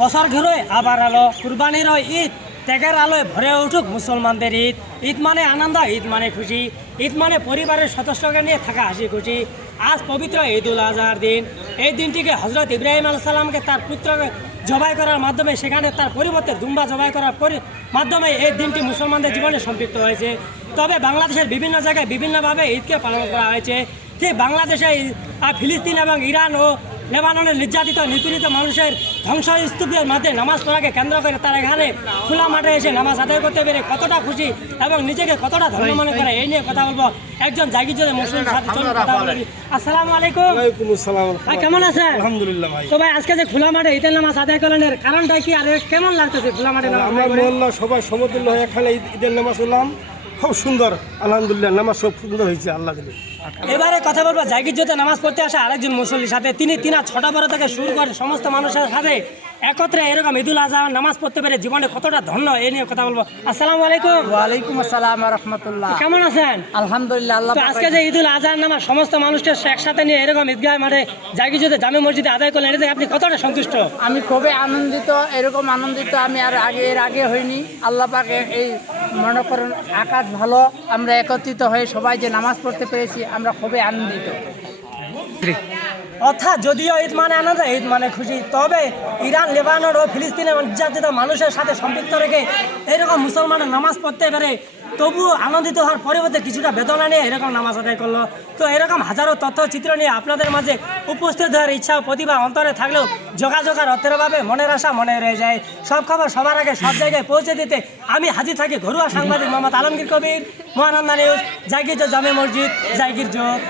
বছর ঘুরে আবার আলো কুরবানির ঈদ ত্যাগের আলোয় ভরে উঠুক মুসলমানদের ঈদ। ঈদ মানে আনন্দ, ঈদ মানে খুশি, ঈদ মানে পরিবারের সদস্যকে নিয়ে থাকা হাসি খুশি। আজ পবিত্র ঈদুল আজহার দিন। এই দিনটিকে হজরত ইব্রাহিম আলাইহিস সালামকে তার পুত্রকে জবাই করার মাধ্যমে, সেখানে তার পরিবর্তে দুম্বা জবাই করার মাধ্যমে এই দিনটি মুসলমানদের জীবনে সম্পৃক্ত হয়েছে। তবে বাংলাদেশের বিভিন্ন জায়গায় বিভিন্নভাবে ঈদকে পালন করা হয়েছে। ঠিক বাংলাদেশে ফিলিস্তিন এবং ইরান ও লেবাননের নির্যাতিত নিপীড়িত মানুষের ধ্বংসস্তূপের মধ্যে নামাজ পড়াকে কেন্দ্র করে তারা এখানে খোলা মাঠে এসে নামাজ আদায় করতে পেরে কতটা খুশি এবং নিজেকে কতটা ধন্য মনে করে, এই নিয়ে কথা বলবো একজন জাগিরজোদে মুসলিম সাথে। চলুন কথা বলি। আসসালামু আলাইকুম। ওয়ালাইকুম আসসালাম। ভাই কেমন আছেন? আলহামদুলিল্লাহ ভাই। তো ভাই আজকে যে খোলা মাঠে ঈদের নামাজ আদায় করলেন, এর কারণটা কি আর এর কেমন লাগতেছে খোলা মাঠে নামাজ আমরা আদায় করে? মোল্লা সবাই সমতুল্য হয়ে এখানে ঈদের নামাজ পড়লাম, খুব সুন্দর। আলহামদুলিল্লাহ নামাজ সব সুন্দর হয়েছে আল্লাহ দিলে। এবারে কথা বলবো জাগিরজোদে নামাজ পড়তে আসা আরেকজন মুসল্লির সাথে। তিনি ছোট বড় থেকে শুরু করে সমস্ত মানুষের সাথে একত্রে এরকম ঈদুল আজহা নামাজ পড়তে পেরে জীবনে কতটা ধন্য, এই নিয়ে কথা বলবো। আসসালামু আলাইকুম। ওয়ালাইকুম আসসালাম ওয়া রাহমাতুল্লাহ। কেমন আছেন? আলহামদুলিল্লাহ। আল্লাহ তো আজকে যে ঈদুল আজহার নামাজ সমস্ত মানুষকে একসাথে নিয়ে এরকম ঈদগাহ মাঠে জাগিরজোদে জামে মসজিদে আদায় করলেন, এতে আপনি কতটা সন্তুষ্ট? আমি খুবই আনন্দিত। এরকম আনন্দিত আমি এর আগে হইনি। আল্লাহ পাক এই মনে করেন আকাশ ভালো, আমরা একত্রিত হয়ে সবাই যে নামাজ পড়তে পেরেছি, আমরা খুবই আনন্দিত। অর্থাৎ যদিও ঈদ মানে আনন্দ, ঈদ মানে খুশি, তবে ইরান, লেবানন ও ফিলিস্তিনের নির্যাতিত মানুষের সাথে সম্পৃক্ত রেখে এরকম মুসলমানের নামাজ পড়তে পেরে তবুও আনন্দিত হওয়ার পরিবর্তে কিছুটা বেদনা নিয়ে এরকম নামাজ আদায় করলো। তো এরকম হাজারো তথ্যচিত্র নিয়ে আপনাদের মাঝে উপস্থিত হওয়ার ইচ্ছা ও প্রতিভা অন্তরে থাকলেও যোগাযোগ আর অর্থেরভাবে মনের আশা মনে রয়ে যায়। সব খবর সবার আগে সব জায়গায় পৌঁছে দিতে আমি হাজির থাকি ঘরোয়া সাংবাদিক মোহাম্মদ আলমগীর কবির, মহানন্দা নিউজ, জাগিরজোদ জামে মসজিদ, জাগিরজোদ।